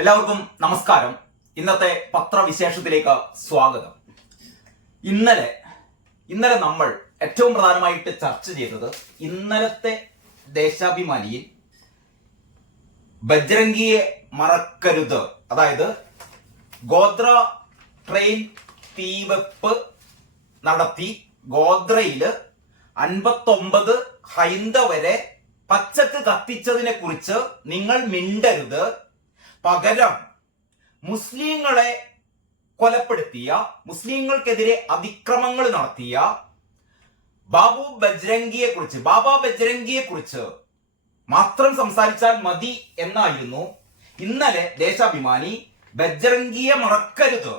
എല്ലാവർക്കും നമസ്കാരം. ഇന്നത്തെ പത്രവിശേഷത്തിലേക്ക് സ്വാഗതം. ഇന്നലെ നമ്മൾ ഏറ്റവും പ്രധാനമായിട്ട് ചർച്ച ചെയ്തത് ഇന്നലത്തെ ദേശാഭിമാനിയിൽ ബജ്രംഗിയെ മറക്കരുത്, അതായത് ഗോത്ര ട്രെയിൻ തീവെപ്പ് നടത്തി ഗോത്രയില് 59 ഹൈന്ദവരെ പച്ചക്ക് കത്തിച്ചതിനെ കുറിച്ച് നിങ്ങൾ മിണ്ടരുത്, പകരം മുസ്ലിങ്ങളെ കൊലപ്പെടുത്തിയ, മുസ്ലിങ്ങൾക്കെതിരെ അതിക്രമങ്ങൾ നടത്തിയ ബാബ ബജ്രംഗിയെ കുറിച്ച് മാത്രം സംസാരിച്ചാൽ മതി എന്നായിരുന്നു ഇന്നലെ ദേശാഭിമാനി ബജ്രംഗിയെ മറക്കരുത്.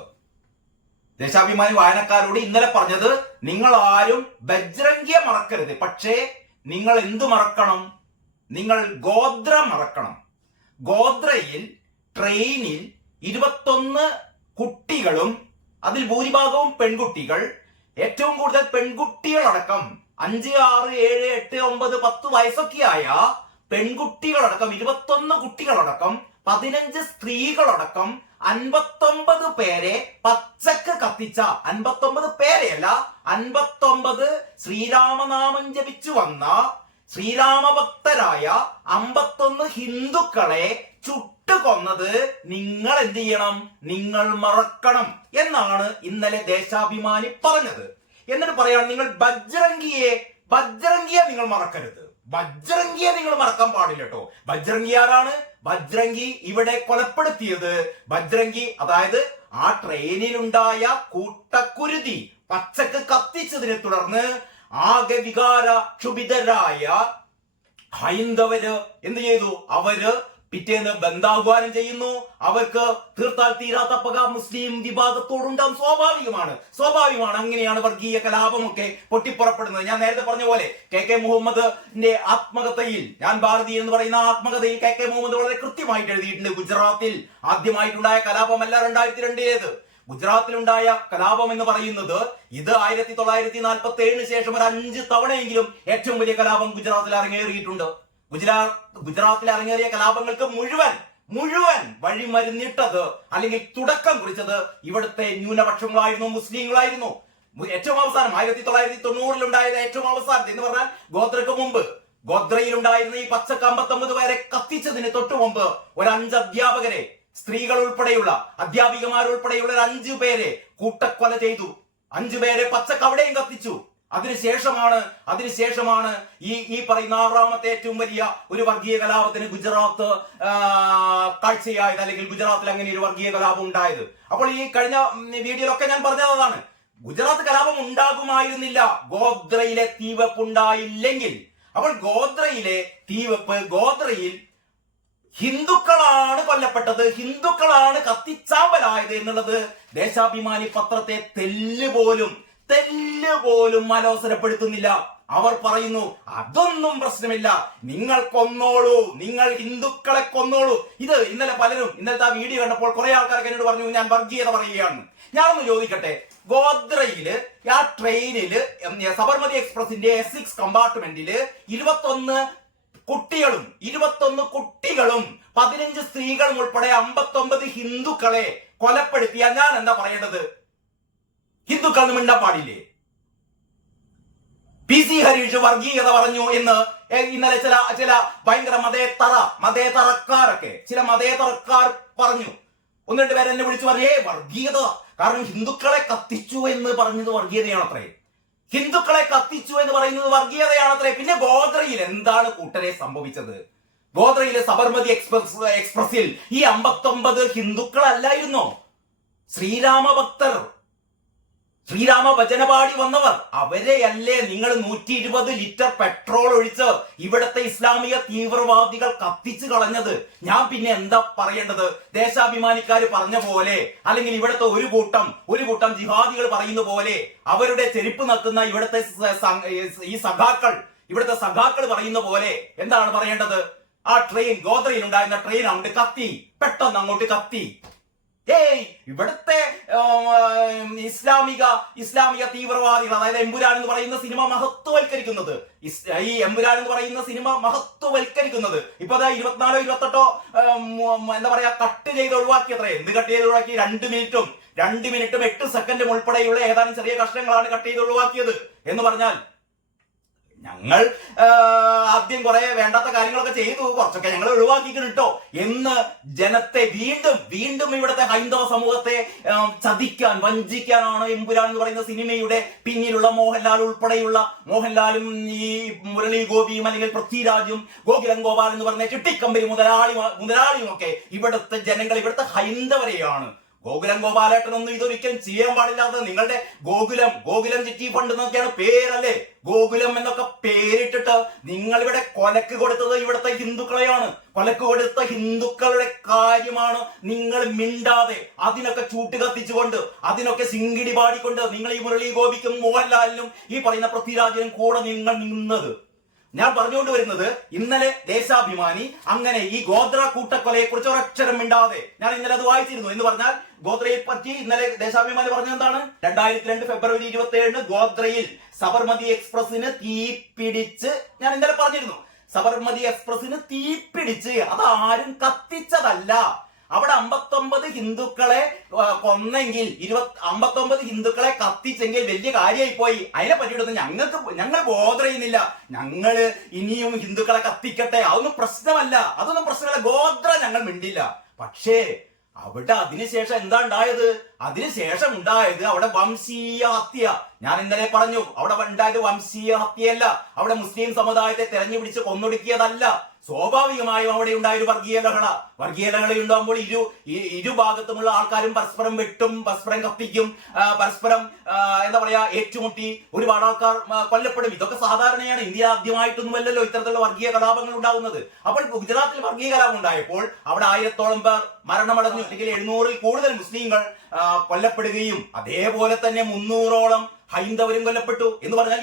ദേശാഭിമാനി വായനക്കാരോട് ഇന്നലെ പറഞ്ഞത് നിങ്ങൾ ആരും ബജ്രംഗിയെ മറക്കരുത്, പക്ഷേ നിങ്ങൾ എന്തു മറക്കണം? നിങ്ങൾ ഗോത്ര മറക്കണം. ഗോത്രയിൽ ട്രെയിനിൽ 21 കുട്ടികളും, അതിൽ ഭൂരിഭാഗവും പെൺകുട്ടികൾ, ഏറ്റവും കൂടുതൽ പെൺകുട്ടികളടക്കം 5, 6, 7, 8, 9, 10 വയസ്സൊക്കെയായ പെൺകുട്ടികളടക്കം 21 കുട്ടികളടക്കം 15 സ്ത്രീകളടക്കം 59 പേരെ പച്ചക്ക് കത്തിച്ച, 59 പേരെയല്ല, 59 ശ്രീരാമനാമം ജപിച്ചു വന്ന ശ്രീരാമഭക്തരായ 51 ഹിന്ദുക്കളെ ചുട്ടുകൊന്നത് നിങ്ങൾ എന്ത് ചെയ്യണം? നിങ്ങൾ മറക്കണം എന്നാണ് ഇന്നലെ ദേശാഭിമാനി പറഞ്ഞത്. എന്നിട്ട് പറയാണ് നിങ്ങൾ ബജ്രംഗിയെ നിങ്ങൾ മറക്കരുത്, ബജ്രംഗിയെ നിങ്ങൾ മറക്കാൻ പാടില്ല കേട്ടോ. ബജ്രംഗി ആരാണ്? ബജ്രംഗി ഇവിടെ കൊലപ്പെടുത്തിയത്. ബജ്രംഗി അതായത് ആ ട്രെയിനിലുണ്ടായ കൂട്ടക്കുരുതി പച്ചക്ക് കത്തിച്ചതിനെ തുടർന്ന് ആകെ വികാര ക്ഷുഭിതരായ ഹൈന്ദവര് എന്ത് ചെയ്തു? അവര് പിറ്റേന്ന് ബന്ധാഹ്വാനം ചെയ്യുന്നു. അവർക്ക് തീർത്താൽ തീരാത്ത പക മുസ്ലിം വിഭാഗത്തോടുണ്ടാവും. സ്വാഭാവികമാണ്. അങ്ങനെയാണ് വർഗീയ കലാപമൊക്കെ പൊട്ടിപ്പുറപ്പെടുന്നത്. ഞാൻ നേരത്തെ പറഞ്ഞ പോലെ കെ മുഹമ്മദിന്റെ ആത്മകഥയിൽ, ഞാൻ ഭാരതി എന്ന് പറയുന്ന ആത്മകഥയിൽ കെ മുഹമ്മദ് വളരെ കൃത്യമായിട്ട് എഴുതിയിട്ടുണ്ട്. ഗുജറാത്തിൽ ആദ്യമായിട്ടുണ്ടായ കലാപമല്ല 2002 ഗുജറാത്തിലുണ്ടായ കലാപം എന്ന് പറയുന്നത് ഇത് 1947 ശേഷം ഒരു 5 തവണയെങ്കിലും ഏറ്റവും വലിയ കലാപം ഗുജറാത്തിൽ അരങ്ങേറിയിട്ടുണ്ട്. ഗുജറാത്തിൽ അരങ്ങേറിയ കലാപങ്ങൾക്ക് മുഴുവൻ വഴിമരുന്നിട്ടത് അല്ലെങ്കിൽ തുടക്കം കുറിച്ചത് ഇവിടുത്തെ ന്യൂനപക്ഷങ്ങളായിരുന്നു, മുസ്ലിങ്ങളായിരുന്നു. ഏറ്റവും അവസാനം 1990 ഉണ്ടായത് ഏറ്റവും അവസാനത്തെ എന്ന് പറഞ്ഞാൽ ഗോത്രക്ക് മുമ്പ് ഗോത്രയിലുണ്ടായിരുന്ന ഈ പച്ചക്ക് 59 പേരെ കത്തിച്ചതിന് തൊട്ടു മുമ്പ് ഒരു 5 അധ്യാപകരെ, സ്ത്രീകൾ ഉൾപ്പെടെയുള്ള അധ്യാപികമാരുൾപ്പെടെയുള്ള 5 പേരെ കൂട്ടക്കൊല ചെയ്തു. 5 പേരെ പച്ചക്ക് അവിടെയും കത്തിച്ചു. അതിനുശേഷമാണ് ഈ പറയുന്ന 6ാമത്തെ ഏറ്റവും വലിയ ഒരു വർഗീയ കലാപത്തിന് ഗുജറാത്ത് കാഴ്ചയായത്, അല്ലെങ്കിൽ ഗുജറാത്തിൽ അങ്ങനെ ഒരു വർഗീയ കലാപം ഉണ്ടായത്. അപ്പോൾ ഈ കഴിഞ്ഞ വീഡിയോയിലൊക്കെ ഞാൻ പറഞ്ഞതാണ്, ഗുജറാത്ത് കലാപം ഉണ്ടാകുമായിരുന്നില്ല ഗോത്രയിലെ തീവെപ്പ് ഉണ്ടായില്ലെങ്കിൽ. അപ്പോൾ ഗോത്രയിലെ തീവെപ്പ്, ഗോത്രയിൽ ഹിന്ദുക്കളാണ് കൊല്ലപ്പെട്ടത്, ഹിന്ദുക്കളാണ് കത്തിച്ചാമ്പലായത് എന്നുള്ളത് ദേശാഭിമാനി പത്രത്തെ തെല്ലുപോലും അലോസരപ്പെടുത്തുന്നില്ല. അവർ പറയുന്നു അതൊന്നും പ്രശ്നമില്ല, നിങ്ങൾ കൊന്നോളൂ, നിങ്ങൾ ഹിന്ദുക്കളെ കൊന്നോളൂ. ഇത് ഇന്നലത്തെ ആ വീഡിയോ കണ്ടപ്പോൾ കുറെ ആൾക്കാർക്ക് എന്നോട് പറഞ്ഞു ഞാൻ വർഗീയത പറയുകയാണ്. ഞാനൊന്ന് ചോദിക്കട്ടെ, ഗോത്രയില് ആ ട്രെയിനില് സബർമതി എക്സ്പ്രസിന്റെ S6 കമ്പാർട്ട്മെന്റില് 21 കുട്ടികളും 15 സ്ത്രീകളും ഉൾപ്പെടെ 59 ഹിന്ദുക്കളെ കൊലപ്പെടുത്തിയ ഞാൻ എന്താ പറയേണ്ടത്? ഹിന്ദുക്കൾ മിണ്ടാൻ പാടില്ലേ? PC ഹരീഷ് വർഗീയത പറഞ്ഞു എന്ന് ഇന്നലെ ചില ഭയങ്കര മതേതരക്കാർ പറഞ്ഞു. 1-2 പേര് എന്നെ വിളിച്ചു പറയേ വർഗീയത, കാരണം ഹിന്ദുക്കളെ കത്തിച്ചു എന്ന് പറഞ്ഞത് വർഗീയതയാണത്രേ. ഹിന്ദുക്കളെ കത്തിച്ചു എന്ന് പറയുന്നത് വർഗീയതയാണത്രേ. പിന്നെ ഗോത്രയിൽ എന്താണ് കൂട്ടരെ സംഭവിച്ചത്? ഗോത്രയിലെ സബർമതി എക്സ്പ്രസിൽ ഈ 59 ഹിന്ദുക്കളല്ലായിരുന്നോ? ശ്രീരാമഭക്തർ, ശ്രീരാമ ഭജന പാടി വന്നവർ, അവരെയല്ലേ നിങ്ങൾ 120 ലിറ്റർ പെട്രോൾ ഒഴിച്ച് ഇവിടത്തെ ഇസ്ലാമിക തീവ്രവാദികൾ കത്തിച്ചു കളഞ്ഞത്? ഞാൻ പിന്നെ എന്താ പറയേണ്ടത്? ദേശാഭിമാനിക്കാർ പറഞ്ഞ പോലെ, അല്ലെങ്കിൽ ഇവിടുത്തെ ഒരു കൂട്ടം ജിഹാദികൾ പറയുന്ന പോലെ, അവരുടെ ചെരുപ്പ് നക്കുന്ന ഇവിടുത്തെ സഖാക്കൾ പറയുന്ന പോലെ എന്താണ് പറയേണ്ടത്? ആ ട്രെയിൻ, ഗോത്രയിൽ ഉണ്ടായിരുന്ന ട്രെയിൻ അങ്ങോട്ട് കത്തി, പെട്ടെന്ന് അങ്ങോട്ട് കത്തി. ഇവിടുത്തെ ഇസ്ലാമിക തീവ്രവാദികൾ, അതായത് എമ്പുരാൻ എന്ന് പറയുന്ന സിനിമ മഹത്വവൽക്കരിക്കുന്നത്, ഈ എമ്പുരാൻ എന്ന് പറയുന്ന സിനിമ മഹത്വവൽക്കരിക്കുന്നത് ഇപ്പൊ അതാ 24 28 എന്താ പറയാ കട്ട് ചെയ്ത് ഒഴിവാക്കിയത്രേ. എന്ത് കട്ട് ചെയ്ത് ഒഴിവാക്കി? 2 മിനിറ്റും 8 സെക്കൻഡും ഉൾപ്പെടെയുള്ള ഏതാനും ചെറിയ കഷ്ണങ്ങളാണ് കട്ട് ചെയ്ത് ഒഴിവാക്കിയത്. എന്ന് പറഞ്ഞാൽ ഞങ്ങൾ ആദ്യം കുറെ വേണ്ടാത്ത കാര്യങ്ങളൊക്കെ ചെയ്തു, കുറച്ചൊക്കെ ഞങ്ങൾ ഒഴിവാക്കിക്കണം കേട്ടോ എന്ന് ജനത്തെ വീണ്ടും ഇവിടുത്തെ ഹൈന്ദവ സമൂഹത്തെ ചതിക്കാൻ, വഞ്ചിക്കാനാണ് എമ്പുരാൻ എന്ന് പറയുന്ന സിനിമയുടെ പിന്നിലുള്ള മോഹൻലാൽ ഉൾപ്പെടെയുള്ള, മോഹൻലാലും ഈ മുരളി ഗോപിയും അല്ലെങ്കിൽ പൃഥ്വിരാജും ഗോകുലം ഗോപാൽ എന്ന് പറഞ്ഞ ചിട്ടിക്കമ്പനി മുതലാളിയും ഒക്കെ ഇവിടുത്തെ ജനങ്ങൾ, ഇവിടുത്തെ ഹൈന്ദവരെയാണ്. ഗോകുലം ഗോപാലേട്ടനൊന്നും ഇതൊരിക്കലും ചെയ്യാൻ പാടില്ലാത്തത്. നിങ്ങളുടെ ഗോകുലം ചിറ്റി ഫണ്ട് എന്നൊക്കെയാണ് പേരല്ലേ. ഗോകുലം എന്നൊക്കെ പേരിട്ടിട്ട് നിങ്ങൾ ഇവിടെ കൊലക്ക് കൊടുത്തത് ഇവിടുത്തെ ഹിന്ദുക്കളെയാണ്. കൊലക്ക് കൊടുത്ത ഹിന്ദുക്കളുടെ കാര്യമാണ് നിങ്ങൾ മിണ്ടാതെ അതിനൊക്കെ ചൂട്ട് കത്തിച്ചുകൊണ്ട്, അതിനൊക്കെ സിങ്കിടി പാടിക്കൊണ്ട് നിങ്ങൾ ഈ മുരളി ഗോപിക്കും മോഹൻലാലിനും ഈ പറയുന്ന പൃഥ്വിരാജിനും കൂടെ നിങ്ങൾ നിന്നത്. ഞാൻ പറഞ്ഞുകൊണ്ട് വരുന്നത്, ഇന്നലെ ദേശാഭിമാനി അങ്ങനെ ഈ ഗോത്ര കൂട്ടക്കൊലയെ കുറിച്ച് ഒരക്ഷരം മിണ്ടാതെ, ഞാൻ ഇന്നലെ അത് വായിച്ചിരുന്നു. എന്ന് പറഞ്ഞാൽ ഗോത്രയെ പറ്റി ഇന്നലെ ദേശാഭിമാനി പറഞ്ഞത് എന്താണ്? 2002 ഫെബ്രുവരി 27 ഗോത്രയിൽ സബർമതി എക്സ്പ്രസിന് തീപിടിച്ച്, ഞാൻ ഇന്നലെ പറഞ്ഞിരുന്നു, സബർമതി എക്സ്പ്രസിന് തീപിടിച്ച് അത് ആരും കത്തിച്ചതല്ല. അവിടെ 59 ഹിന്ദുക്കളെ കൊന്നെങ്കിൽ 59 ഹിന്ദുക്കളെ കത്തിച്ചെങ്കിൽ വലിയ കാര്യമായി പോയി. അതിനെ പറ്റിയിട്ടൊന്നും ഞങ്ങൾ ബോധർ ചെയ്യുന്നില്ല. ഞങ്ങള് ഇനിയും ഹിന്ദുക്കളെ കത്തിക്കട്ടെ, അതൊന്നും പ്രശ്നമല്ല. ഗോത്ര ഞങ്ങൾ മിണ്ടില്ല. പക്ഷേ അവിടെ അതിനുശേഷം എന്താ ഉണ്ടായത്? അതിനുശേഷം ഉണ്ടായത് അവിടെ വംശീയ ഹത്യ. ഞാൻ ഇന്നലെ പറഞ്ഞു, അവിടെ ഉണ്ടായത് വംശീയ ഹത്യയല്ല, അവിടെ മുസ്ലിം സമുദായത്തെ തെരഞ്ഞുപിടിച്ച് കൊന്നൊടുക്കിയതല്ല. സ്വാഭാവികമായും അവിടെ ഉണ്ടായ ഒരു വർഗീയ ലഹള ഉണ്ടാകുമ്പോൾ ഇരുഭാഗത്തുമുള്ള ആൾക്കാരും പരസ്പരം വെട്ടും, പരസ്പരം കത്തിക്കും, പരസ്പരം എന്താ പറയാ ഏറ്റുമുട്ടി ഒരുപാട് ആൾക്കാർ കൊല്ലപ്പെടും. ഇതൊക്കെ സാധാരണയാണ്. ഇന്ത്യ ആദ്യമായിട്ടൊന്നുമല്ലല്ലോ ഇത്തരത്തിലുള്ള വർഗീയ കലാപങ്ങൾ ഉണ്ടാകുന്നത്. അപ്പോൾ ഗുജറാത്തിൽ വർഗീയ കലാപം ഉണ്ടായപ്പോൾ അവിടെ 1000-ഓളം പേർ മരണമടഞ്ഞു, അല്ലെങ്കിൽ 700-ൽ കൂടുതൽ മുസ്ലിങ്ങൾ കൊല്ലപ്പെടുകയും അതേപോലെ തന്നെ 300-ഓളം ഹൈന്ദവരും കൊല്ലപ്പെട്ടു. എന്ന് പറഞ്ഞാൽ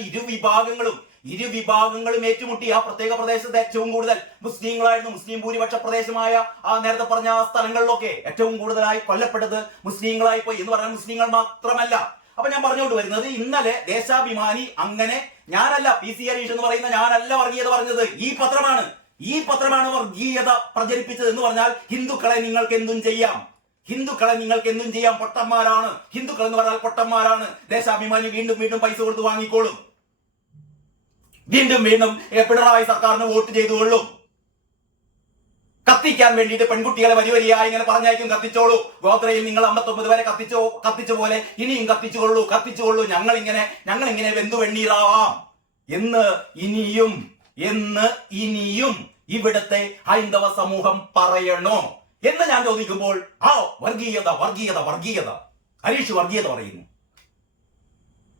ഇരുവിഭാഗങ്ങളും ഏറ്റുമുട്ടി. ആ പ്രത്യേക പ്രദേശത്ത് ഏറ്റവും കൂടുതൽ മുസ്ലിങ്ങളായിരുന്നു. മുസ്ലിം ഭൂരിപക്ഷ പ്രദേശമായ ആ നേരത്തെ പറഞ്ഞ സ്ഥലങ്ങളിലൊക്കെ ഏറ്റവും കൂടുതലായി കൊല്ലപ്പെട്ടത് മുസ്ലിങ്ങളായി പോയി. എന്ന് പറഞ്ഞാൽ മുസ്ലിങ്ങൾ മാത്രമല്ല. അപ്പൊ ഞാൻ പറഞ്ഞുകൊണ്ട് വരുന്നത്, ഇന്നലെ ദേശാഭിമാനി അങ്ങനെ, ഞാനല്ല PC ഹരീഷ് എന്ന് പറയുന്ന ഞാനല്ല വർഗീയത പറഞ്ഞത്, ഈ പത്രമാണ് വർഗീയത പ്രചരിപ്പിച്ചത്. എന്ന് പറഞ്ഞാൽ ഹിന്ദുക്കളെ നിങ്ങൾക്ക് എന്തും ചെയ്യാം, പൊട്ടന്മാരാണ് ഹിന്ദുക്കൾ എന്ന് പറഞ്ഞാൽ പൊട്ടന്മാരാണ്. ദേശാഭിമാനി വീണ്ടും പൈസ കൊടുത്ത് വാങ്ങിക്കോളും, വീണ്ടും പിണറായി സർക്കാരിന് വോട്ട് ചെയ്തുകൊള്ളും. കത്തിക്കാൻ വേണ്ടിയിട്ട് പെൺകുട്ടികളെ വരിയായി ഇങ്ങനെ പറഞ്ഞയക്കും, കത്തിച്ചോളൂ. ഗോത്രയിൽ നിങ്ങൾ 59 വരെ കത്തിച്ച പോലെ ഇനിയും കത്തിച്ചുകൊള്ളൂ. ഞങ്ങളിങ്ങനെ വെണ്ണീറാവാം എന്ന് ഇനിയും ഇവിടുത്തെ ഹൈന്ദവ സമൂഹം പറയണോ എന്ന് ഞാൻ ചോദിക്കുമ്പോൾ, വർഗീയത ഹരീഷ് വർഗീയത പറയുന്നു.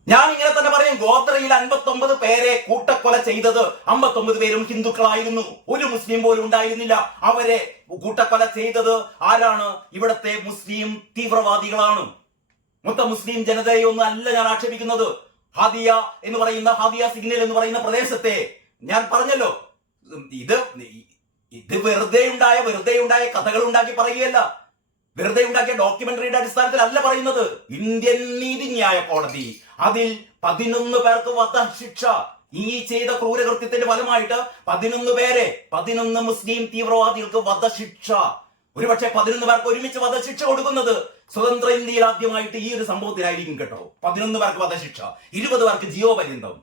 ഞാൻ ഇങ്ങനെ തന്നെ പറയും. ഗോത്രയിൽ 59 പേരെ കൂട്ടക്കൊല ചെയ്തത് 59 പേരും ഹിന്ദുക്കളായിരുന്നു. ഒരു മുസ്ലിം പോലും ഉണ്ടായിരുന്നില്ല. അവരെ കൂട്ടക്കൊല ചെയ്തത് ആരാണ്? ഇവിടത്തെ മുസ്ലിം തീവ്രവാദികളാണ്. മൊത്തം മുസ്ലിം ജനതയൊന്നും അല്ല ഞാൻ ആക്ഷേപിക്കുന്നത്. ഹാദിയ സിഗ്നൽ എന്ന് പറയുന്ന പ്രദേശത്തെ ഞാൻ പറഞ്ഞല്ലോ, ഇത് വെറുതെ ഉണ്ടായ കഥകൾ ഉണ്ടാക്കി പറയുകയല്ല, വെറുതെ ഉണ്ടാക്കിയ ഡോക്യുമെന്ററിയുടെ അടിസ്ഥാനത്തിലല്ല പറയുന്നത്. ഇന്ത്യൻ നീതിന്യായ കോടതി അതിൽ 11 പേർക്ക് വധശിക്ഷ, ഈ ചെയ്ത ക്രൂരകൃത്യത്തിന്റെ ഫലമായിട്ട് 11 മുസ്ലിം തീവ്രവാദികൾക്ക് വധശിക്ഷ. ഒരുപക്ഷെ 11 പേർക്ക് ഒരുമിച്ച് വധശിക്ഷ കൊടുക്കുന്നത് സ്വതന്ത്ര ഇന്ത്യയിൽ ആദ്യമായിട്ട് ഈ ഒരു സംഭവത്തിലായിരിക്കും കേട്ടോ. 11 പേർക്ക് വധശിക്ഷ, 20 പേർക്ക് ജീവപര്യന്തം.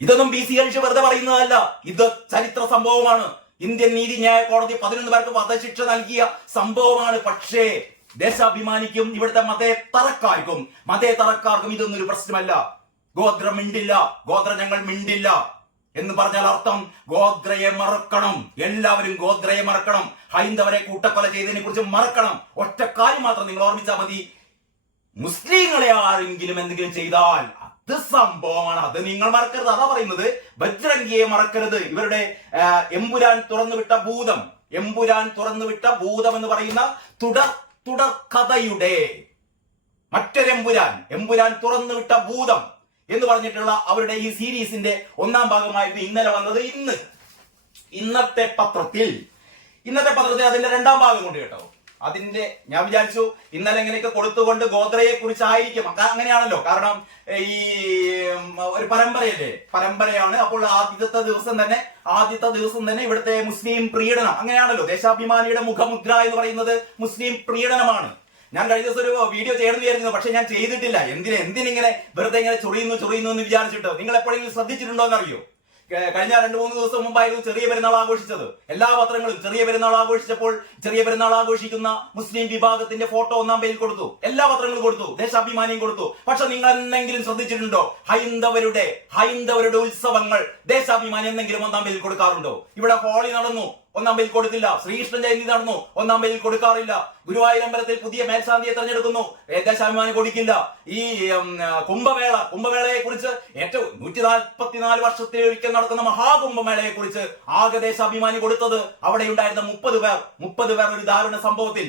ഇതൊന്നും PC ഹരീഷ് വെറുതെ പറയുന്നതല്ല, ഇത് ചരിത്ര സംഭവമാണ്. ഇന്ത്യൻ നീതിന്യായ കോടതി 11 പേർക്ക് വധശിക്ഷ നൽകിയ സംഭവമാണ്. പക്ഷേ ദേശാഭിമാനിക്കും ഇവിടുത്തെ മതേതരക്കാർക്കും ഇതൊന്നും ഒരു പ്രശ്നമല്ല. ഗോത്ര ഞങ്ങൾ മിണ്ടില്ല എന്ന് പറഞ്ഞാൽ അർത്ഥം ഗോത്രയെ മറക്കണം, എല്ലാവരും ഗോത്രയെ മറക്കണം, ഹൈന്ദവരെ കൂട്ടക്കൊല ചെയ്തതിനെ കുറിച്ച് മറക്കണം. ഒറ്റ കാര്യം മാത്രം നിങ്ങൾ ഓർമ്മിച്ചാൽ മതി, മുസ്ലിങ്ങളെ ആരെങ്കിലും എന്തെങ്കിലും ചെയ്താൽ അത് സംഭവമാണ്, അത് നിങ്ങൾ മറക്കരുത്. അതാ പറയുന്നത്, ബജ്രംഗിയെ മറക്കരുത്. ഇവരുടെ എമ്പുരാൻ തുറന്നുവിട്ട ഭൂതം എന്ന് പറയുന്ന തുടർ കഥയുടെ മറ്റൊരു എമ്പുരാൻ തുറന്നുവിട്ട ഭൂതം എന്ന് പറഞ്ഞിട്ടുള്ള അവരുടെ ഈ സീരീസിന്റെ 1ാം ഭാഗമായിട്ട് ഇന്നലെ വന്നത്. ഇന്നത്തെ പത്രത്തിൽ അതിന്റെ 2ാം ഭാഗം കൊണ്ട് കേട്ടോ. അതിന്റെ ഞാൻ വിചാരിച്ചു ഇന്നലെ ഇങ്ങനെയൊക്കെ കൊടുത്തുകൊണ്ട് ഗോദ്രയെ കുറിച്ചായിരിക്കും, അങ്ങനെയാണല്ലോ. കാരണം ഈ ഒരു പരമ്പരയാണ്. അപ്പോൾ ആദ്യത്തെ ദിവസം തന്നെ ഇവിടുത്തെ മുസ്ലിം പ്രീണനം, അങ്ങനെയാണല്ലോ. ദേശാഭിമാനിയുടെ മുഖമുദ്ര എന്ന് പറയുന്നത് മുസ്ലിം പ്രീണനമാണ്. ഞാൻ കഴിഞ്ഞ ദിവസം ഒരു വീഡിയോ ചെയ്യണമെന്ന് വിചാരിക്കുന്നു, പക്ഷെ ഞാൻ ചെയ്തിട്ടില്ല. എന്തിനിങ്ങനെ വെറുതെ ഇങ്ങനെ ചൊറിയുന്നു എന്ന് വിചാരിച്ചിട്ട്. നിങ്ങൾ എപ്പോഴെങ്കിലും ശ്രദ്ധിച്ചിട്ടുണ്ടോ എന്നറിയോ? കഴിഞ്ഞ 2-3 ദിവസം മുമ്പായിരുന്നു ചെറിയ പെരുന്നാൾ ആഘോഷിച്ചത്. എല്ലാ പത്രങ്ങളും ചെറിയ പെരുന്നാൾ ആഘോഷിച്ചപ്പോൾ ചെറിയ പെരുന്നാൾ ആഘോഷിക്കുന്ന മുസ്ലിം വിഭാഗത്തിന്റെ ഫോട്ടോ 1-ാം പേജിൽ കൊടുത്തു. എല്ലാ പത്രങ്ങളും കൊടുത്തു, ദേശാഭിമാനിയും കൊടുത്തു. പക്ഷെ നിങ്ങൾ എന്തെങ്കിലും ശ്രദ്ധിച്ചിട്ടുണ്ടോ? ഹൈന്ദവരുടെ ഉത്സവങ്ങൾ ദേശാഭിമാനി എന്തെങ്കിലും 1-ാം പേജിൽ കൊടുക്കാറുണ്ടോ? ഇവിടെ ഹോളി നടന്നു, 1-ാം പേജിൽ കൊടുത്തില്ല. ശ്രീകൃഷ്ണ ജയന്തി നടന്നു, 1-ാം പേജിൽ കൊടുക്കാറില്ല. ഗുരുവായൂർ അമ്പലത്തിൽ പുതിയ മേൽശാന്തിയെ തെരഞ്ഞെടുക്കുന്നു, ദേശാഭിമാനി കൊടുക്കില്ല. ഈ കുംഭമേളയെ കുറിച്ച് ഏറ്റവും 144 വർഷത്തിലൊരിക്കൽ നടക്കുന്ന മഹാകുംഭമേളയെ കുറിച്ച് ആകെ ദേശാഭിമാനി കൊടുത്തത് അവിടെ ഉണ്ടായിരുന്ന 30 പേർ ഒരു ദാരുണ സംഭവത്തിൽ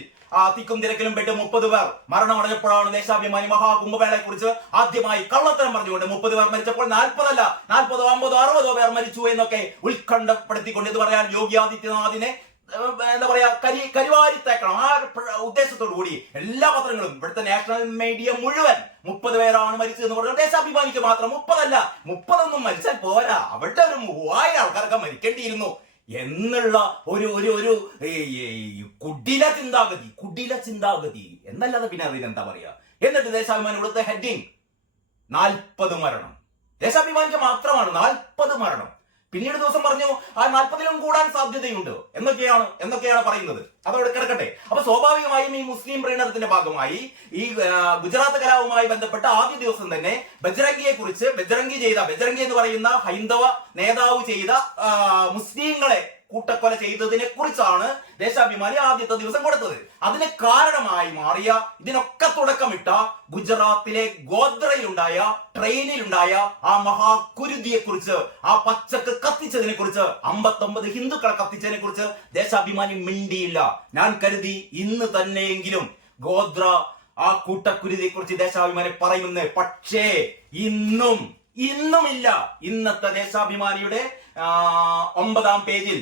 തിക്കും തിരക്കിലും പെട്ട് 30 പേർ മരണമടഞ്ഞപ്പോഴാണ് ദേശാഭിമാനി മഹാകുംഭമേളയെ കുറിച്ച് ആദ്യമായി കള്ളത്തരം പറഞ്ഞുകൊണ്ട് 30 പേർ മരിച്ചപ്പോൾ 40 50 50 60 പേർ മരിച്ചു എന്നൊക്കെ ഉത്കണ്ഠപ്പെടുത്തിക്കൊണ്ട് ഇത് പറയാൻ യോഗി ആദിത്യനാഥിനെ എന്താ പറയാ കരിവാരിത്തേക്കണം. ആ ഉദ്ദേശത്തോടു കൂടി എല്ലാ പത്രങ്ങളും ഇവിടുത്തെ നാഷണൽ മീഡിയ മുഴുവൻ 30 പേരാണ് മരിച്ചത് എന്ന് പറഞ്ഞു. ദേശാഭിമാനിക്ക് മാത്രം 30 30 മരിച്ചാൽ പോരാ, അവിടെ ഒരു 3000 ആൾക്കാരൊക്കെ മരിക്കേണ്ടിയിരുന്നു എന്നുള്ള ഒരു കുടില ചിന്താഗതി എന്നല്ലാതെ പിന്നെ അതിനെന്താ പറയാ. എന്നിട്ട് ദേശാഭിമാനി കൊടുത്ത ഹെഡിങ് 40 മരണം. ദേശാഭിമാനിക്ക് മാത്രമാണ് 40 മരണം. പിന്നീട് ദിവസം പറഞ്ഞു ആ 40-ലും കൂടാൻ സാധ്യതയുണ്ട് എന്നൊക്കെയാണ് പറയുന്നത്. അതവിടെ കിടക്കട്ടെ. അപ്പൊ സ്വാഭാവികമായും ഈ മുസ്ലിം പ്രീണനത്തിന്റെ ഭാഗമായി ഈ ഗുജറാത്ത് കലാപവുമായി ബന്ധപ്പെട്ട ആദ്യ ദിവസം തന്നെ ബജ്രംഗി എന്ന് പറയുന്ന ഹൈന്ദവ നേതാവ് ചെയ്ത മുസ്ലിങ്ങളെ കൂട്ടക്കൊല ചെയ്തതിനെ കുറിച്ചാണ് ദേശാഭിമാനി ആദ്യത്തെ ദിവസം കൊടുത്തത്. അതിന് കാരണമായി മാറിയ, ഇതിനൊക്കെ തുടക്കമിട്ട ഗുജറാത്തിലെ ഗോദ്രയിലുണ്ടായ ട്രെയിനിലുണ്ടായ ആ മഹാകുരുതിയെ കുറിച്ച്, ആ പച്ചക്ക് കത്തിച്ചതിനെ കുറിച്ച്, 59 ഹിന്ദുക്കളെ കത്തിച്ചതിനെ കുറിച്ച് ദേശാഭിമാനി മിണ്ടിയില്ല. ഞാൻ കരുതി ഇന്ന് തന്നെയെങ്കിലും ഗോദ്ര ആ കൂട്ടക്കുരുതിയെ കുറിച്ച് ദേശാഭിമാനി പറയുമെന്ന്. പക്ഷേ ഇന്നുമില്ല. ഇന്നത്തെ ദേശാഭിമാനിയുടെ 9-ാം പേജിൽ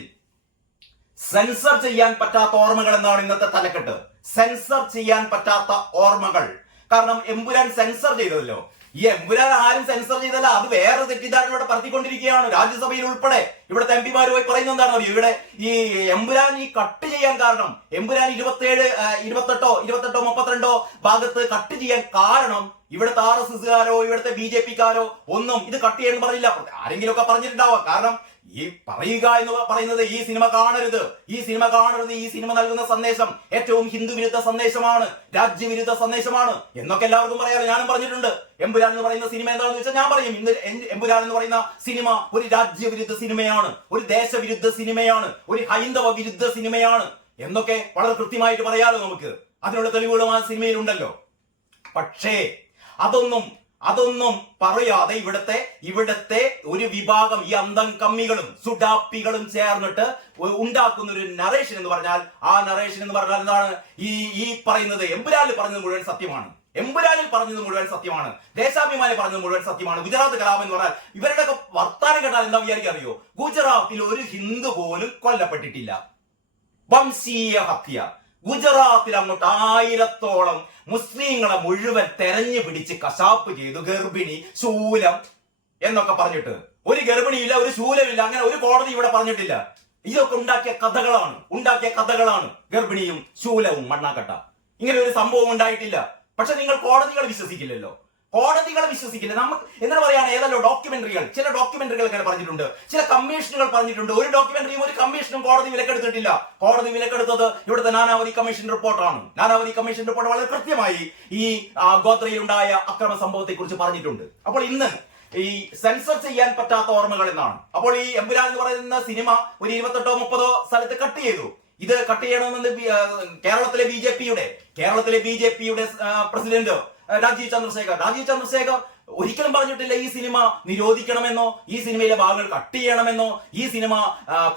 സെൻസർ ചെയ്യാൻ പറ്റാത്ത ഓർമ്മകൾ എന്നാണ് ഇന്നത്തെ തലക്കെട്ട്. സെൻസർ ചെയ്യാൻ പറ്റാത്ത ഓർമ്മകൾ. കാരണം എമ്പുരാൻ സെൻസർ ചെയ്തല്ലോ. ഈ എമ്പുരാൻ ആരും സെൻസർ ചെയ്തല്ല, അത് വേറെ തെറ്റിദ്ധാരണ ഇവിടെ പരത്തിക്കൊണ്ടിരിക്കുകയാണ്. രാജ്യസഭയിൽ ഉൾപ്പെടെ ഇവിടുത്തെ എംപിമാർ പോയി പറയുന്നത് എന്താണെന്നറിയോ? ഇവിടെ ഈ എമ്പുരാൻ ഈ കട്ട് ചെയ്യാൻ കാരണം, എമ്പുരാൻ 28, 32 ഭാഗത്ത് കട്ട് ചെയ്യാൻ കാരണം ഇവിടുത്തെ RSSകാരോ ഇവിടുത്തെ BJPക്കാരോ ഒന്നും ഇത് കട്ട് ചെയ്യാൻ പറഞ്ഞില്ല. ആരെങ്കിലും ഒക്കെ പറഞ്ഞിട്ടുണ്ടാവാം. കാരണം ഈ പറയുക എന്ന് പറയുന്നത് ഈ സിനിമ കാണരുത്, ഈ സിനിമ നൽകുന്ന സന്ദേശം ഏറ്റവും ഹിന്ദു വിരുദ്ധ സന്ദേശമാണ്, രാജ്യവിരുദ്ധ സന്ദേശമാണ് എന്നൊക്കെ എല്ലാവർക്കും പറയാറ്. ഞാനും പറഞ്ഞിട്ടുണ്ട്. എമ്പുരാൻ എന്ന് പറയുന്ന സിനിമ എന്താണെന്ന് വെച്ചാൽ ഞാൻ പറയും, ഇന്ന് എമ്പുരാൻ എന്ന് പറയുന്ന സിനിമ ഒരു രാജ്യവിരുദ്ധ സിനിമയാണ്, ഒരു ദേശവിരുദ്ധ സിനിമയാണ്, ഒരു ഹൈന്ദവ വിരുദ്ധ സിനിമയാണ് എന്നൊക്കെ വളരെ കൃത്യമായിട്ട് പറയാലോ നമുക്ക്. അതിനുള്ള തെളിവുകളും ആ സിനിമയിലുണ്ടല്ലോ. പക്ഷേ അതൊന്നും പറയാതെ ഇവിടത്തെ ഒരു വിഭാഗം ഈ അന്തം കമ്മികളും സുഡാപ്പികളും ചേർന്നിട്ട് ഉണ്ടാക്കുന്ന ഒരു നറേഷൻ എന്ന് പറഞ്ഞാൽ, ആ നറേഷൻ എന്ന് പറഞ്ഞാൽ എന്താണ്? ഈ പറയുന്നത് എമ്പുരാനിൽ പറഞ്ഞത് മുഴുവൻ സത്യമാണ്, ദേശാഭിമാനി പറഞ്ഞത് മുഴുവൻ സത്യമാണ്. ഗുജറാത്ത് കലാപം എന്ന് പറഞ്ഞാൽ ഇവരുടെ വർത്താനം കേട്ടാൽ എന്താ വിചാരിക്കറിയോ? ഗുജറാത്തിൽ ഒരു ഹിന്ദു പോലും കൊല്ലപ്പെട്ടിട്ടില്ല. വംശീയ ഹത്യ. ഗുജറാത്തിൽ അങ്ങോട്ട് 1000-ഓളം മുസ്ലിങ്ങളെ മുഴുവൻ തെരഞ്ഞു പിടിച്ച് കശാപ്പ് ചെയ്തു. ഗർഭിണി, ശൂലം എന്നൊക്കെ പറഞ്ഞിട്ട് ഒരു ഗർഭിണിയില്ല, ഒരു ശൂലമില്ല, അങ്ങനെ ഒരു കോടതി ഇവിടെ പറഞ്ഞിട്ടില്ല. ഇതൊക്കെ ഉണ്ടാക്കിയ കഥകളാണ്. ഗർഭിണിയും ശൂലവും മണ്ണാക്കട്ട. ഇങ്ങനെ ഒരു സംഭവം ഉണ്ടായിട്ടില്ല. പക്ഷെ നിങ്ങൾ കോടതികളെ വിശ്വസിക്കില്ലല്ലോ. നമുക്ക് എന്താണ് പറയാണ്? ഏതല്ലോ ഡോക്യുമെന്ററികൾ, ചില ഡോക്യുമെന്ററികൾ ഇങ്ങനെ പറഞ്ഞിട്ടുണ്ട്, ചില കമ്മീഷനുകൾ പറഞ്ഞിട്ടുണ്ട്. ഒരു ഡോക്യുമെന്ററിയും ഒരു കമ്മീഷനും കോടതി വിലക്കെടുത്തിട്ടില്ല. കോടതി വിലക്കെടുത്തത് ഇവിടുത്തെ നാനാവതി കമ്മീഷൻ റിപ്പോർട്ടാണ്. നാനാവതി കമ്മീഷൻ റിപ്പോർട്ട് വളരെ കൃത്യമായി ഈ ഗോത്രയിലുണ്ടായ അക്രമ സംഭവത്തെ കുറിച്ച് പറഞ്ഞിട്ടുണ്ട്. അപ്പോൾ ഇന്ന് ഈ സെൻസർ ചെയ്യാൻ പറ്റാത്ത ഓർമ്മകൾ എന്നാണ്. അപ്പോൾ ഈ എമ്പുരാൻ എന്ന് പറയുന്ന സിനിമ ഒരു 28-30 സ്ഥലത്ത് കട്ട് ചെയ്തു. ഇത് കട്ട് ചെയ്യണമെന്ന് കേരളത്തിലെ ബി ജെ പിയുടെ പ്രസിഡന്റ് രാജീവ് ചന്ദ്രശേഖർ ഒരിക്കലും പറഞ്ഞിട്ടില്ല ഈ സിനിമ നിരോധിക്കണമെന്നോ, ഈ സിനിമയിലെ ഭാഗങ്ങൾ കട്ട് ചെയ്യണമെന്നോ, ഈ സിനിമ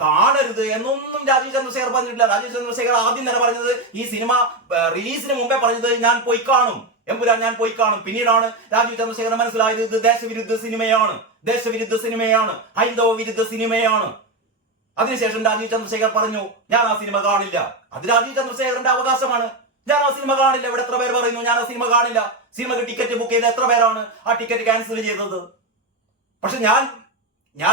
കാണരുത് എന്നൊന്നും രാജീവ് ചന്ദ്രശേഖർ പറഞ്ഞിട്ടില്ല. രാജീവ് ചന്ദ്രശേഖർ ആദ്യം തന്നെ പറഞ്ഞത്, ഈ സിനിമ റിലീസിന് മുമ്പേ പറഞ്ഞത് ഞാൻ പോയി കാണും, എമ്പുരാൻ ഞാൻ പോയി കാണും. പിന്നീടാണ് രാജീവ് ചന്ദ്രശേഖർ മനസ്സിലായത് ഇത് ദേശവിരുദ്ധ സിനിമയാണ്, ഹൈന്ദവ വിരുദ്ധ സിനിമയാണ്. അതിനുശേഷം രാജീവ് ചന്ദ്രശേഖർ പറഞ്ഞു ഞാൻ ആ സിനിമ കാണില്ല. അത് രാജീവ് ചന്ദ്രശേഖറിന്റെ അവകാശമാണ്. ഞാൻ ആ സിനിമ കാണില്ല. ഇവിടെ എത്ര പേര് പറയുന്നു ഞാൻ ആ സിനിമ കാണില്ല? സിനിമക്ക് ടിക്കറ്റ് ബുക്ക് ചെയ്ത എത്ര പേരാണ് ആ ടിക്കറ്റ് ക്യാൻസൽ ചെയ്തത്? പക്ഷെ ഞാൻ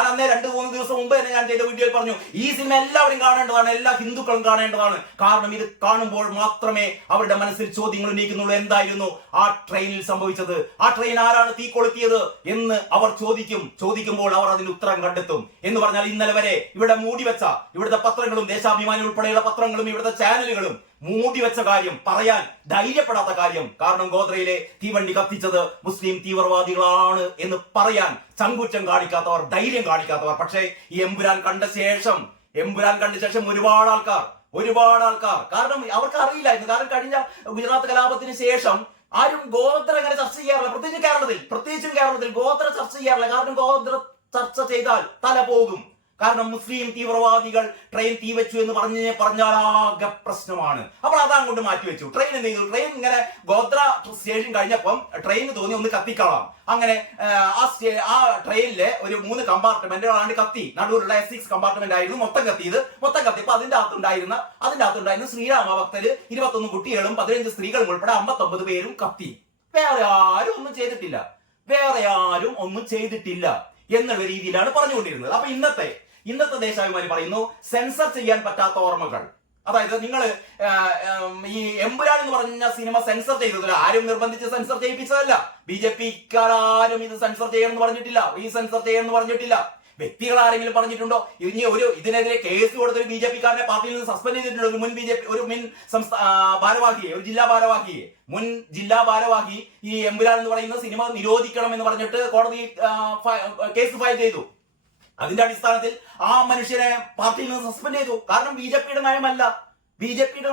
അന്നേ 2-3 ദിവസം മുമ്പ് തന്നെ ഞാൻ ചെയ്ത വീഡിയോയിൽ പറഞ്ഞു ഈ സിനിമ എല്ലാവരും കാണേണ്ടതാണ്, എല്ലാ ഹിന്ദുക്കളും കാണേണ്ടതാണ്. കാരണം ഇത് കാണുമ്പോൾ മാത്രമേ അവരുടെ മനസ്സിൽ ചോദ്യങ്ങൾ ഉന്നയിക്കുന്നുള്ളൂ. എന്തായിരുന്നു ആ ട്രെയിനിൽ സംഭവിച്ചത്? ആ ട്രെയിൻ ആരാണ് തീ കൊളുത്തിയത് എന്ന് അവർ ചോദിക്കുമ്പോൾ അവർ അതിന് ഉത്തരം കണ്ടെത്തും. എന്ന് പറഞ്ഞാൽ ഇന്നലെ വരെ ഇവിടെ മൂടിവെച്ച ഇവിടുത്തെ പത്രങ്ങളും ദേശാഭിമാനി ഉൾപ്പെടെയുള്ള പത്രങ്ങളും ഇവിടുത്തെ ചാനലുകളും മൂടിവെച്ച കാര്യം, പറയാൻ ധൈര്യപ്പെടാത്ത കാര്യം, കാരണം ഗോദ്രയിലെ തീവണ്ടി കത്തിച്ചത് മുസ്ലിം തീവ്രവാദികളാണ് എന്ന് പറയാൻ ചങ്കൂറ്റം കാണിക്കാത്തവർ, ധൈര്യം കാണിക്കാത്തവർ. പക്ഷേ ഈ എമ്പുരാൻ കണ്ട ശേഷം ഒരുപാട് ആൾക്കാർ കാരണം അവർക്ക് അറിയില്ലായിരുന്നു. കാരണം കഴിഞ്ഞ ഗുജറാത്ത് കലാപത്തിന് ശേഷം ആരും ഗോത്ര അങ്ങനെ ചർച്ച ചെയ്യാറില്ല. പ്രത്യേകിച്ചും കേരളത്തിൽ ഗോത്ര ചർച്ച ചെയ്യാറില്ല. കാരണം ഗോത്ര ചർച്ച ചെയ്താൽ തല പോകും. കാരണം മുസ്ലിം തീവ്രവാദികൾ ട്രെയിൻ തീ വെച്ചു എന്ന് പറഞ്ഞാൽ ആകെ പ്രശ്നമാണ്. അപ്പോൾ അതങ്ങോട്ട് മാറ്റിവെച്ചു. ട്രെയിൻ എന്ത് ചെയ്തു? ട്രെയിൻ ഇങ്ങനെ ഗോത്ര സ്റ്റേഷൻ കഴിഞ്ഞപ്പം ട്രെയിന് തോന്നി ഒന്ന് കത്തിക്കളാം. അങ്ങനെ ആ ട്രെയിനിലെ ഒരു 3 കമ്പാർട്ട്മെന്റുകളാണ്ട് കത്തി. നടുവിലുള്ള S6 കമ്പാർട്ട്മെന്റ് ആയിരുന്നു മൊത്തം കത്തിയപ്പോ അതിന്റെ അകത്തുണ്ടായിരുന്ന ശ്രീരാമ ഭക്തര് 21 കുട്ടികളും 15 സ്ത്രീകളും ഉൾപ്പെടെ 59 പേരും കത്തി. വേറെ ആരും ഒന്നും ചെയ്തിട്ടില്ല എന്നുള്ള രീതിയിലാണ് പറഞ്ഞുകൊണ്ടിരുന്നത്. അപ്പൊ ഇന്നത്തെ ദേശാഭിമാനി പറയുന്നു സെൻസർ ചെയ്യാൻ പറ്റാത്ത ഓർമ്മകൾ. അതായത് നിങ്ങൾ ഈ എമ്പുരാൻ എന്ന് പറഞ്ഞ സിനിമ സെൻസർ ചെയ്തതില്ല. ആരും നിർബന്ധിച്ച് സെൻസർ ചെയ്യിപ്പിച്ചതല്ല. BJP-ക്കാരും ഇത് സെൻസർ ചെയ്യണമെന്ന് പറഞ്ഞിട്ടില്ല. വ്യക്തികൾ ആരെങ്കിലും പറഞ്ഞിട്ടുണ്ടോ? ഇതിനെതിരെ കേസ് കൊടുത്ത ഒരു BJP-ക്കാരനെ പാർട്ടിയിൽ നിന്ന് സസ്പെൻഡ് ചെയ്തിട്ടുണ്ടോ? ഒരു മുൻ ഭാരവാഹിയെ, ഒരു ജില്ലാ ഭാരവാഹി ഈ എമ്പുരാൻ എന്ന് പറയുന്ന സിനിമ നിരോധിക്കണം എന്ന് പറഞ്ഞിട്ട് കോടതി കേസ് ഫയൽ ചെയ്തു. അതിന്റെ അടിസ്ഥാനത്തിൽ ആ മനുഷ്യനെ പാർട്ടിയിൽ നിന്ന് സസ്പെൻഡ് ചെയ്തു. കാരണം ബിജെപിയുടെ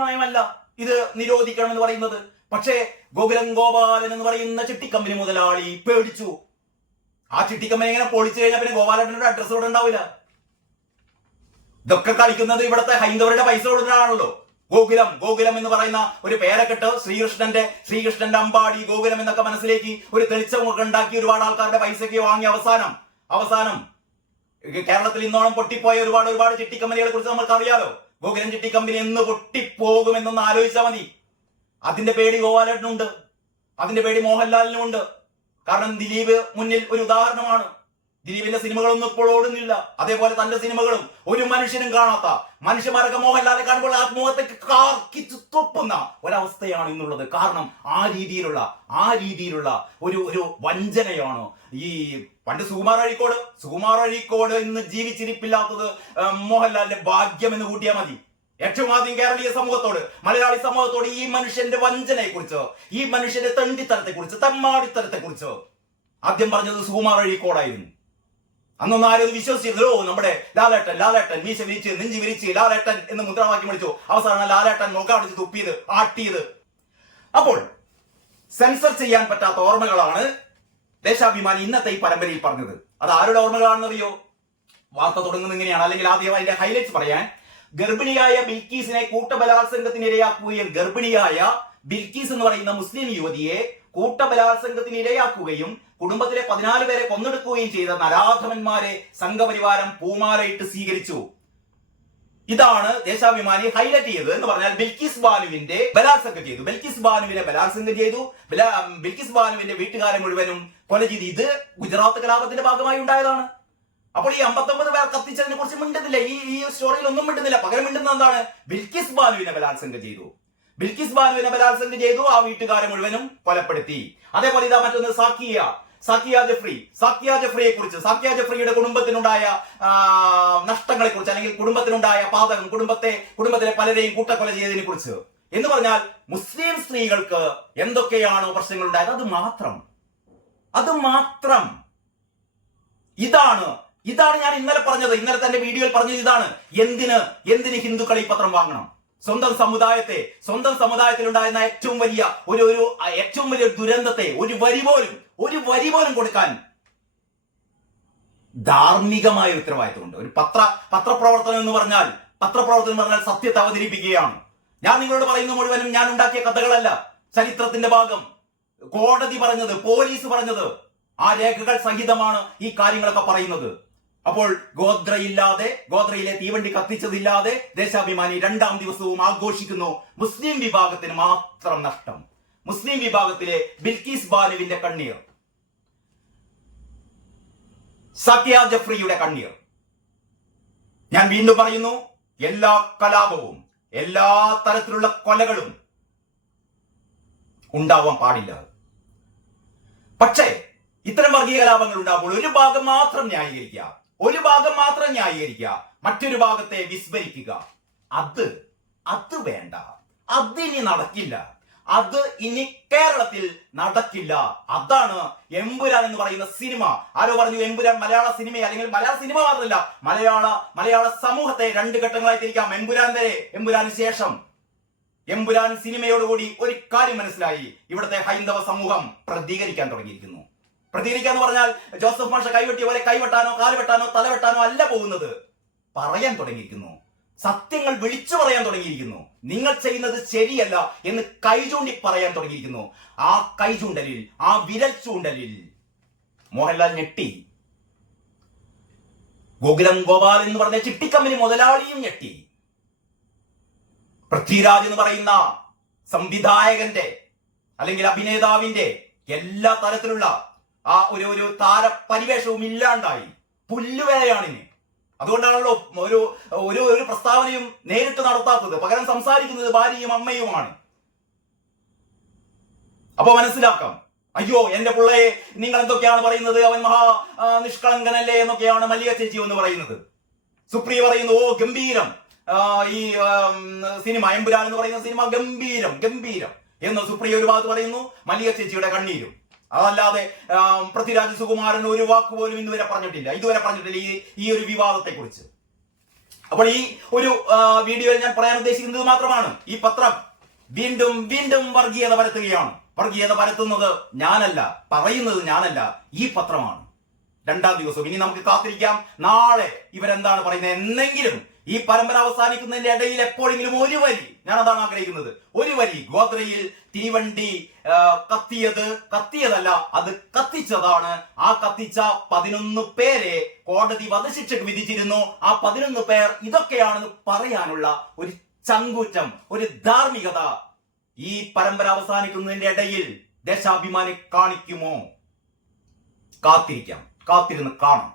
നയമല്ല ഇത് നിരോധിക്കണം എന്ന് പറയുന്നത്. പക്ഷേ ഗോകുലം ഗോപാലൻ എന്ന് പറയുന്ന ചിട്ടിക്കമ്പനി മുതലാളി പേടിച്ചു. ആ ചിട്ടിക്കമ്പനി എങ്ങനെ പൊളിച്ചു കഴിഞ്ഞാൽ പിന്നെ ഗോപാലന്റെ അഡ്രസ് ഇവിടെ ഉണ്ടാവില്ല. ഇതൊക്കെ കളിക്കുന്നത് ഇവിടുത്തെ ഹൈന്ദവരുടെ പൈസ കൊടുത്തിട്ടാണല്ലോ. ഗോകുലം എന്ന് പറയുന്ന ഒരു പേരക്കെട്ട് ശ്രീകൃഷ്ണന്റെ അമ്പാടി ഗോകുലം എന്നൊക്കെ മനസ്സിലേക്ക് ഒരു തെളിച്ചമൊക്കെ ഉണ്ടാക്കി ഒരുപാട് ആൾക്കാരുടെ പൈസയ്ക്ക് വാങ്ങി അവസാനം കേരളത്തിൽ ഇന്നോളം പൊട്ടിപ്പോയ ഒരുപാട് ചിട്ടിക്കമ്പനികളെ കുറിച്ച് നമ്മൾക്ക് അറിയാലോ. ഗോകുലം ചിട്ടിക്കമ്പനി എന്ന് പൊട്ടിപ്പോകുമെന്നൊന്ന് ആലോചിച്ചാൽ മതി. അതിന്റെ പേടി ഗോപാലേട്ടനുണ്ട്, അതിന്റെ പേടി മോഹൻലാലിനുമുണ്ട്. കാരണം ദിലീപ് മുന്നിൽ ഒരു ഉദാഹരണമാണ്. ദിലീപിന്റെ സിനിമകളൊന്നും ഇപ്പോൾ ഓടുന്നില്ല. അതേപോലെ തന്റെ സിനിമകളും ഒരു മനുഷ്യനും കാണാത്ത മനുഷ്യന്മാരൊക്കെ മോഹൻലാലെ കാണുമ്പോൾ ആത്മഹത്യക്ക് കാർക്കിച്ചു തുപ്പുന്ന ഒരവസ്ഥയാണ് ഇന്നുള്ളത്. കാരണം ആ രീതിയിലുള്ള ഒരു വഞ്ചനയാണ് ഈ പണ്ട് സുകുമാർ അഴീക്കോട് ഇന്ന് ജീവിച്ചിരിപ്പില്ലാത്തത് മോഹൻലാലിന്റെ ഭാഗ്യം എന്ന് കൂട്ടിയാൽ മതി. ഏറ്റവും ആദ്യം കേരളീയ സമൂഹത്തോട്, മലയാളി സമൂഹത്തോട് ഈ മനുഷ്യന്റെ വഞ്ചനയെ കുറിച്ച്, ഈ മനുഷ്യന്റെ തെണ്ടിത്തരത്തെ കുറിച്ച്, തെമ്മാടിത്തരത്തെ കുറിച്ച് ആദ്യം പറഞ്ഞത് സുകുമാർ അഴീക്കോടായിരുന്നു. അന്നൊന്നും ആരും വിശ്വസിച്ചിരുന്നല്ലോ. നമ്മുടെ ലാലേട്ടൻ മീശ വിരിച്ച് നെഞ്ചി വിരിച്ച് ലാലേട്ടൻ എന്ന് മുദ്രാവാക്യം വിളിച്ചു. അവസാനം ലാലേട്ടൻ നോക്കാടിച്ച് തുപ്പിയത്, ആട്ടിയത്. അപ്പോൾ സെൻസർ ചെയ്യാൻ പറ്റാത്ത ഓർമ്മകളാണ് ദേശാഭിമാനി ഇന്നത്തെ ഈ പരമ്പരയിൽ പറഞ്ഞത്. അത് ആരുടെ ഓർമ്മകളാണെന്നറിയോ? വാർത്ത തുടങ്ങുന്നത് ഇങ്ങനെയാണ്. അല്ലെങ്കിൽ ആദ്യം അതിന്റെ ഹൈലൈറ്റ്സ് പറയാൻ, ഗർഭിണിയായ ബിൽക്കീസിനെ കൂട്ടബലാത്സംഗത്തിനിരയാക്കുകയും ഗർഭിണിയായ ബിൽക്കീസ് എന്ന് പറയുന്ന മുസ്ലിം യുവതിയെ കൂട്ടബലാത്സംഗത്തിനിരയാക്കുകയും കുടുംബത്തിലെ 14 പേരെ കൊന്നെടുക്കുകയും ചെയ്ത നരാധമന്മാരെ സംഘപരിവാരം പൂമാലയിട്ട് സ്വീകരിച്ചു. ഇതാണ് ദേശാഭിമാനി ഹൈലൈറ്റ് ചെയ്തത്. എന്ന് പറഞ്ഞാൽ ബിൽക്കിസ് ബാനുവിനെ ബലാത്സംഗം ചെയ്തു. ബിൽക്കിസ് ബാനുവിന്റെ വീട്ടുകാരെ മുഴുവനും കൊല ചെയ്തു. ഇത് ഗുജറാത്ത് കലാപത്തിന്റെ ഭാഗമായി ഉണ്ടായതാണ്. അപ്പോൾ ഈ 59 പേർ കത്തിച്ചതിനെ കുറിച്ച് മിണ്ടുന്നില്ല. ഈ സ്റ്റോറിയിൽ ഒന്നും മിണ്ടുന്നില്ല. പകരം മിണ്ടുന്ന എന്താണ്? ബിൽക്കിസ് ബാനുവിനെ ബലാത്സംഗം ചെയ്തു. ആ വീട്ടുകാരെ മുഴുവനും കൊലപ്പെടുത്തി. അതേപോലെ ഇതാ മറ്റൊന്ന് സാക്കിയ ജഫ്രിയെ കുറിച്ച്, സാക്കിയ ജഫ്രിയുടെ കുടുംബത്തിനുണ്ടായ നഷ്ടങ്ങളെ കുറിച്ച്, അല്ലെങ്കിൽ കുടുംബത്തിനുണ്ടായ പാതകം, കുടുംബത്തിലെ പലരെയും കൂട്ടക്കൊല ചെയ്തതിനെ കുറിച്ച്. എന്ന് പറഞ്ഞാൽ മുസ്ലിം സ്ത്രീകൾക്ക് എന്തൊക്കെയാണോ പ്രശ്നങ്ങൾ ഉണ്ടായത് അത് മാത്രം. ഇതാണ് ഞാൻ ഇന്നലെ പറഞ്ഞത്. ഇന്നലെ തന്റെ വീഡിയോയിൽ പറഞ്ഞത് ഇതാണ്. എന്തിന് ഹിന്ദുക്കൾ ഈ പത്രം വാങ്ങണം? സ്വന്തം സമുദായത്തിൽ ഉണ്ടായിരുന്ന ഏറ്റവും വലിയ ദുരന്തത്തെ ഒരു വരി പോലും കൊടുക്കാൻ ധാർമ്മികമായ ഉത്തരവാദിത്തമുണ്ട്. ഒരു പത്രപ്രവർത്തനം എന്ന് പറഞ്ഞാൽ സത്യത്തെ അവതരിപ്പിക്കുകയാണ്. ഞാൻ നിങ്ങളോട് പറയുന്ന മുഴുവനും ഞാൻ ഉണ്ടാക്കിയ കഥകളല്ല. ചരിത്രത്തിന്റെ ഭാഗം, കോടതി പറഞ്ഞത്, പോലീസ് പറഞ്ഞത്, ആ രേഖകൾ സഹിതമാണ് ഈ കാര്യങ്ങളൊക്കെ പറയുന്നത്. അപ്പോൾ ഗോദ്രയിലെ തീവണ്ടി കത്തിച്ചതില്ലാതെ ദേശാഭിമാനി 2ാം ദിവസവും ആഘോഷിക്കുന്നു. മുസ്ലിം വിഭാഗത്തിന് മാത്രം നഷ്ടം. മുസ്ലിം വിഭാഗത്തിലെ ബിൽക്കീസ് ബാനുവിന്റെ കണ്ണീർ, സക്കിയ ജഫ്രിയുടെ കണ്ണീർ. ഞാൻ വീണ്ടും പറയുന്നു, എല്ലാ കലാപവും എല്ലാ തരത്തിലുള്ള കൊലകളും ഉണ്ടാവാൻ പാടില്ല. പക്ഷേ ഇത്തരം വർഗീയ കലാപങ്ങൾ ഉണ്ടാകുമ്പോൾ ഒരു ഭാഗം മാത്രം ന്യായീകരിക്കുക, മറ്റൊരു ഭാഗത്തെ വിസ്മരിക്കുക. അത് വേണ്ട. അതിനി നടക്കില്ല. അത് ഇനി കേരളത്തിൽ നടക്കില്ല. അതാണ് എമ്പുരാൻ എന്ന് പറയുന്ന സിനിമ. ആരോ പറഞ്ഞു എമ്പുരാൻ മലയാള സിനിമ, അല്ലെങ്കിൽ മലയാള സിനിമ മാത്രമല്ല മലയാള സമൂഹത്തെ 2 ഘട്ടങ്ങളായി തിരിക്കാം. എമ്പുരാൻ വരെ, എമ്പുരാന് ശേഷം. എമ്പുരാൻ സിനിമയോടുകൂടി ഒരു കാര്യം മനസ്സിലായി, ഇവിടുത്തെ ഹൈന്ദവ സമൂഹം പ്രതികരിക്കാൻ തുടങ്ങിയിരിക്കുന്നു. പ്രതികരിക്കാന്ന് പറഞ്ഞാൽ ജോസഫ് മാഷ കൈവെട്ടിയ പോലെ കൈവെട്ടാനോ കാലുവെട്ടാനോ തലവെട്ടാനോ അല്ല പോകുന്നത്. പറയാൻ തുടങ്ങിയിരിക്കുന്നു. സത്യങ്ങൾ വിളിച്ചു പറയാൻ തുടങ്ങിയിരിക്കുന്നു. നിങ്ങൾ ചെയ്യുന്നത് ശരിയല്ല എന്ന് കൈചൂണ്ടി പറയാൻ തുടങ്ങിയിരിക്കുന്നു. ആ കൈചൂണ്ടലിൽ, ആ വിരൽ ചൂണ്ടലിൽ മോഹൻലാൽ ഞെട്ടി. ഗോകുലം ഗോപാൽ എന്ന് പറഞ്ഞ ചിട്ടിക്കമ്പനി മുതലാളിയും ഞെട്ടി. പൃഥ്വിരാജ് എന്ന് പറയുന്ന സംവിധായകന്റെ അല്ലെങ്കിൽ അഭിനേതാവിന്റെ എല്ലാ തരത്തിലുള്ള ആ ഒരു താരപരിവേഷവും ഇല്ലാണ്ടായി. പുല്ലുവേലയാണിന്. അതുകൊണ്ടാണല്ലോ ഒരു പ്രസ്താവനയും നേരിട്ട് നടത്താത്തത്. പകരം സംസാരിക്കുന്നത് ഭാര്യയും അമ്മയുമാണ്. അപ്പൊ മനസ്സിലാക്കാം, അയ്യോ എന്റെ പിള്ളയെ നിങ്ങൾ എന്തൊക്കെയാണ് പറയുന്നത്, അവൻ നിഷ്കളങ്കനല്ലേ എന്നൊക്കെയാണ് മല്ലിക ചേച്ചി എന്ന് പറയുന്നത്. സുപ്രിയ പറയുന്നു, ഓ ഗംഭീരം, ഈ സിനിമ എമ്പുരാൻ എന്ന് പറയുന്ന സിനിമ ഗംഭീരം എന്ന് സുപ്രിയ ഒരു ഭാഗത്ത് പറയുന്നു. മല്ലിക ചേച്ചിയുടെ കണ്ണീരും. അതല്ലാതെ പൃഥ്വിരാജ് സുകുമാരൻ ഒരു വാക്ക് പോലും ഇതുവരെ പറഞ്ഞിട്ടില്ല ഈ ഒരു വിവാദത്തെ കുറിച്ച്. അപ്പോൾ ഈ ഒരു വീഡിയോയിൽ ഞാൻ പറയാൻ ഉദ്ദേശിക്കുന്നത് മാത്രമാണ്, ഈ പത്രം വീണ്ടും വർഗീയത പരത്തുകയാണ്. വർഗീയത പരത്തുന്നത് ഞാനല്ല, പറയുന്നത് ഞാനല്ല, ഈ പത്രമാണ്. 2ാം ദിവസം ഇനി നമുക്ക് കാത്തിരിക്കാം, നാളെ ഇവരെന്താണ് പറയുന്നത്. എന്നെങ്കിലും ഈ പരമ്പര അവസാനിക്കുന്നതിന്റെ ഇടയിൽ എപ്പോഴെങ്കിലും ഒരു വരി, ഞാൻ അതാണ് ആഗ്രഹിക്കുന്നത്, ഒരു വരി ഗോദ്രയിൽ തീവണ്ടി കത്തിയതല്ല, അത് കത്തിച്ചതാണ്. ആ കത്തിച്ച 11 പേരെ കോടതി വധശിക്ഷയ്ക്ക് വിധിച്ചിരുന്നു. ആ 11 പേർ ഇതൊക്കെയാണെന്ന് പറയാനുള്ള ഒരു ചങ്കൂറ്റം, ഒരു ധാർമ്മികത ഈ പരമ്പര അവസാനിക്കുന്നതിന്റെ ഇടയിൽ ദേശാഭിമാനി കാണിക്കുമോ? കാത്തിരിക്കാം, കാത്തിരുന്ന് കാണാം.